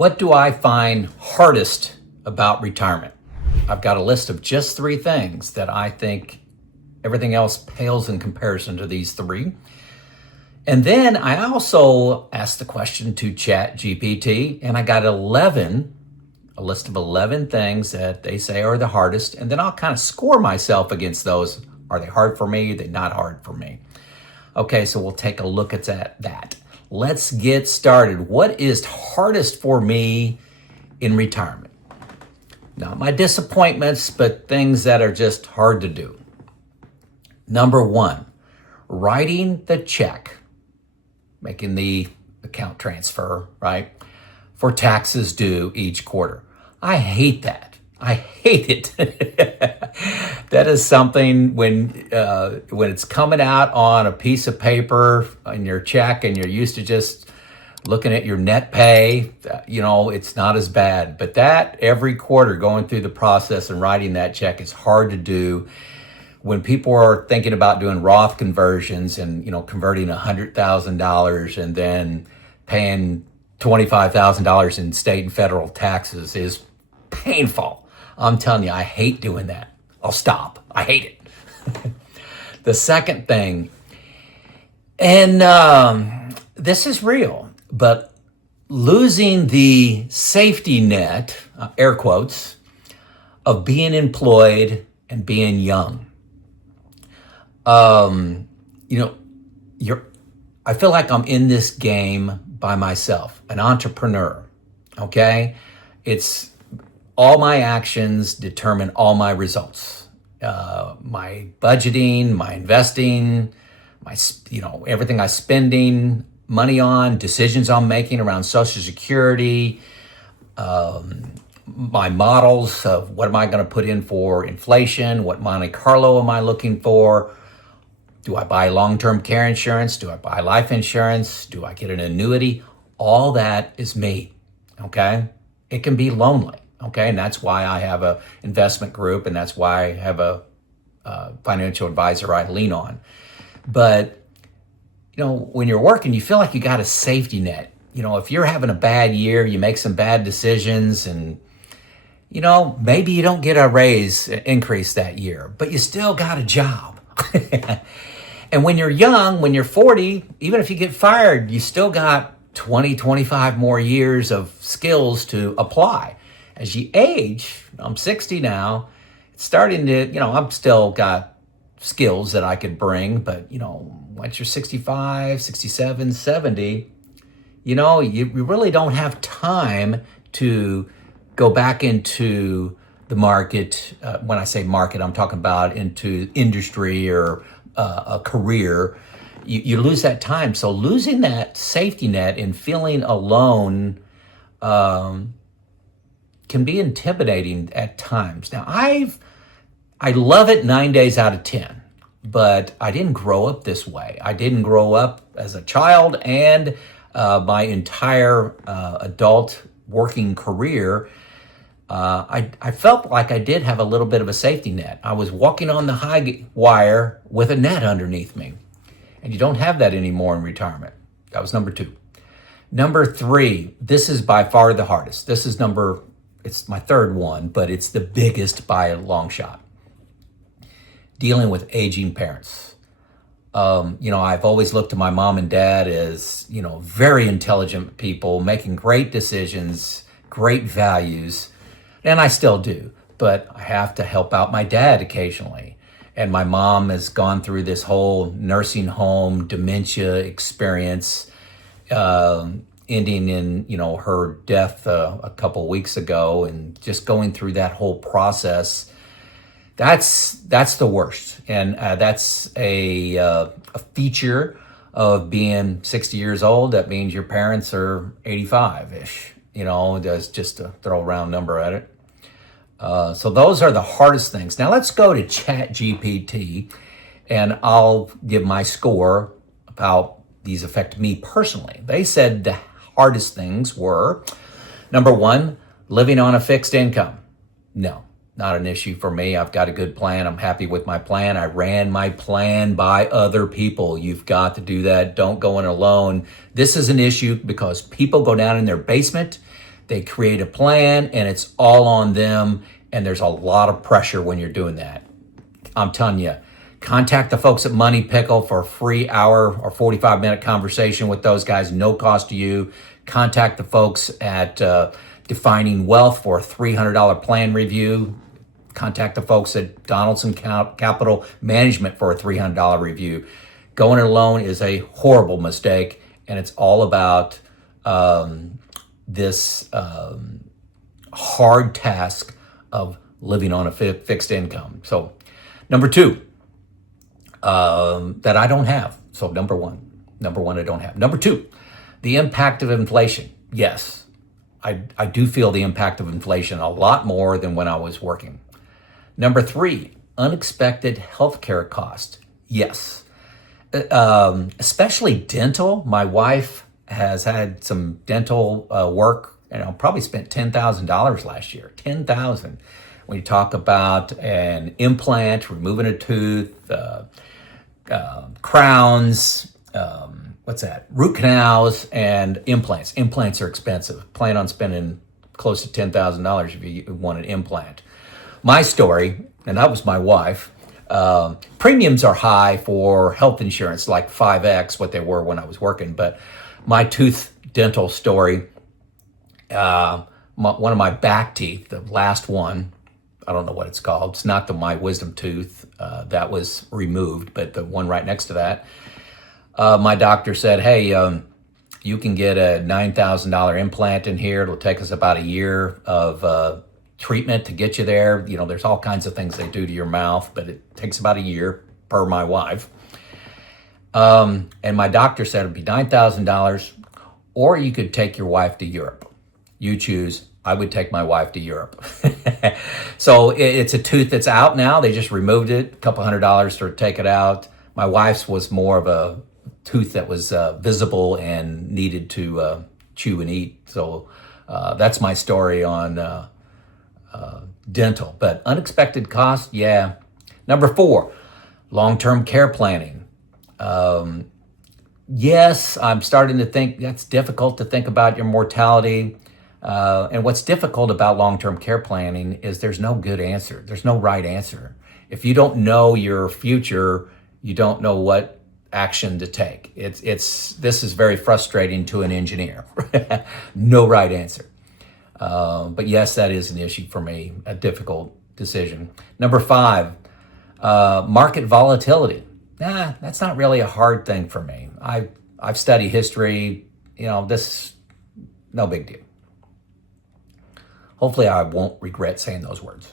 What do I find hardest about retirement? I've got a list of just 3 things that I think everything else pales in comparison to these 3. And then I also asked the question to Chat GPT, and I got a list of 11 things that they say are the hardest. And then I'll kind of score myself against those. Are they hard for me? Are they not hard for me? Okay, so we'll take a look at that. Let's get started. What is hardest for me in retirement? Not my disappointments, but things that are just hard to do. Number 1, writing the check, making the account transfer, right, for taxes due each quarter. I hate that. I hate it. That is something when it's coming out on a piece of paper on your check and you're used to just looking at your net pay, it's not as bad. But that every quarter going through the process and writing that check is hard to do. When people are thinking about doing Roth conversions and, converting $100,000 and then paying $25,000 in state and federal taxes is painful. I'm telling you, I hate doing that. I'll stop. I hate it. The second thing, and this is real, but losing the safety net, air quotes, of being employed and being young. I feel like I'm in this game by myself, an entrepreneur, okay? It's all my actions determine all my results. My budgeting, my investing, everything I'm spending money on, decisions I'm making around Social Security, my models of what am I going to put in for inflation, what Monte Carlo am I looking for, do I buy long-term care insurance, do I buy life insurance, do I get an annuity? All that is me, okay? It can be lonely, okay? And that's why I have an investment group, and that's why I have a financial advisor I lean on. But, when you're working, you feel like you got a safety net. If you're having a bad year, you make some bad decisions and, maybe you don't get a increase that year, but you still got a job. And when you're young, when you're 40, even if you get fired, you still got 20, 25 more years of skills to apply. As you age, I'm 60 now, it's starting to, I've still got skills that I could bring, but, once you're 65, 67, 70, you really don't have time to go back into the market. When I say market, I'm talking about into industry or a career. You lose that time. So losing that safety net and feeling alone can be intimidating at times. Now, I love it 9 days out of 10, but I didn't grow up this way. I didn't grow up as a child and my entire adult working career. I felt like I did have a little bit of a safety net. I was walking on the high wire with a net underneath me. And you don't have that anymore in retirement. That was number 2. Number 3, this is by far the hardest. It's my third one, but it's the biggest by a long shot. Dealing with aging parents. I've always looked to my mom and dad as, very intelligent people, making great decisions, great values. And I still do, but I have to help out my dad occasionally. And my mom has gone through this whole nursing home dementia experience, ending in, her death a couple weeks ago, and just going through that whole process. That's the worst. And that's a feature of being 60 years old. That means your parents are 85-ish. That's just a throw a round number at it. So those are the hardest things. Now let's go to Chat GPT, and I'll give my score of how these affect me personally. They said the hardest things were, number 1, living on a fixed income. No, not an issue for me. I've got a good plan. I'm happy with my plan. I ran my plan by other people. You've got to do that. Don't go in alone. This is an issue because people go down in their basement. They create a plan and it's all on them. And there's a lot of pressure when you're doing that. I'm telling you, contact the folks at Money Pickle for a free hour or 45-minute conversation with those guys, no cost to you. Contact the folks at Defining Wealth for a $300 plan review. Contact the folks at Donaldson Capital Management for a $300 review. Going it alone is a horrible mistake, and it's all about this hard task of living on a fixed income. So, number two, that I don't have. So number one, I don't have. Number two, the impact of inflation. Yes, I do feel the impact of inflation a lot more than when I was working. Number three, unexpected healthcare cost. Yes, especially dental. My wife has had some dental work, and probably spent $10,000 last year. $10,000. When you talk about an implant, removing a tooth, crowns, root canals, and implants. Implants are expensive. Plan on spending close to $10,000 if you want an implant. My story, and that was my wife, premiums are high for health insurance, like 5X what they were when I was working. But my tooth dental story, one of my back teeth, the last one, I don't know what it's called. It's not my wisdom tooth that was removed, but the one right next to that. My doctor said, hey, you can get a $9,000 implant in here. It'll take us about a year of treatment to get you there. You know, there's all kinds of things they do to your mouth, but it takes about a year, per my wife. And my doctor said it'd be $9,000, or you could take your wife to Europe. You choose. I would take my wife to Europe. So it's a tooth that's out now. They just removed it, a couple $100 to take it out. My wife's was more of a tooth that was visible and needed to chew and eat. So that's my story on dental. But unexpected cost, yeah. Number four, long-term care planning. Yes, I'm starting to think that's difficult to think about your mortality. And what's difficult about long-term care planning is there's no good answer. There's no right answer. If you don't know your future, you don't know what action to take. This is very frustrating to an engineer. No right answer. But yes, that is an issue for me, a difficult decision. Number five, market volatility. That's not really a hard thing for me. I've studied history. This no big deal. Hopefully I won't regret saying those words.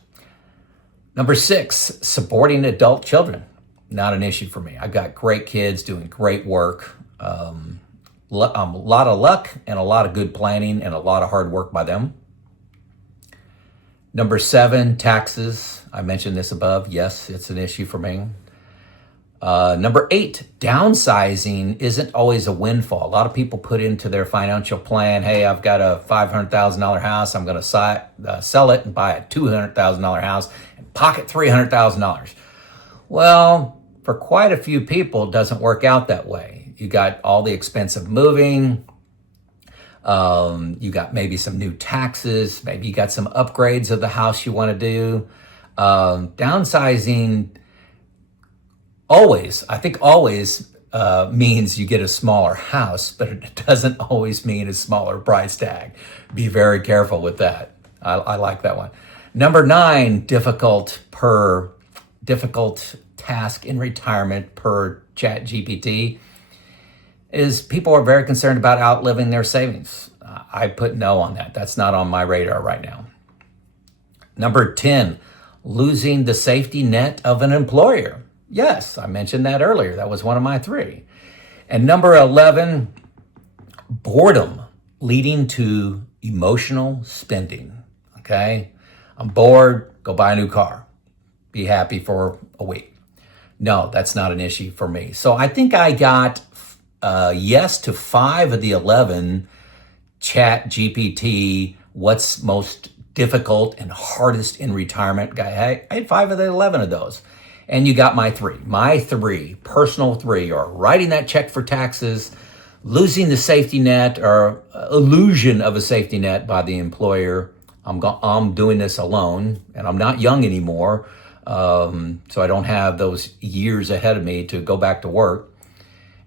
Number six, supporting adult children. Not an issue for me. I've got great kids doing great work. A lot of luck and a lot of good planning and a lot of hard work by them. Number seven, taxes. I mentioned this above. Yes, it's an issue for me. Number eight, downsizing isn't always a windfall. A lot of people put into their financial plan, hey, I've got a $500,000 house. I'm going to sell it and buy a $200,000 house and pocket $300,000. Well, for quite a few people, it doesn't work out that way. You got all the expensive moving. You got maybe some new taxes. Maybe you got some upgrades of the house you want to do. Downsizing always means you get a smaller house, but it doesn't always mean a smaller price tag. Be very careful with that. I like that one. Number nine, difficult task in retirement per ChatGPT is people are very concerned about outliving their savings. I put no on that. That's not on my radar right now. Number 10, losing the safety net of an employer. Yes, I mentioned that earlier. That was one of my three. And number 11, boredom leading to emotional spending. Okay? I'm bored, go buy a new car. Be happy for a week. No, that's not an issue for me. So I think I got yes to 5 of the 11 ChatGPT, what's most difficult and hardest in retirement. I had 5 of the 11 of those. And you got my three. My three, personal three, are writing that check for taxes, losing the safety net or illusion of a safety net by the employer. I'm doing this alone, and I'm not young anymore, so I don't have those years ahead of me to go back to work.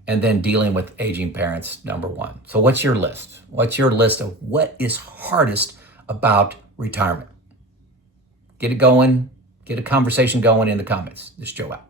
And then dealing with aging parents, number one. So what's your list? What's your list of what is hardest about retirement? Get it going. Get a conversation going in the comments. This is Joe out.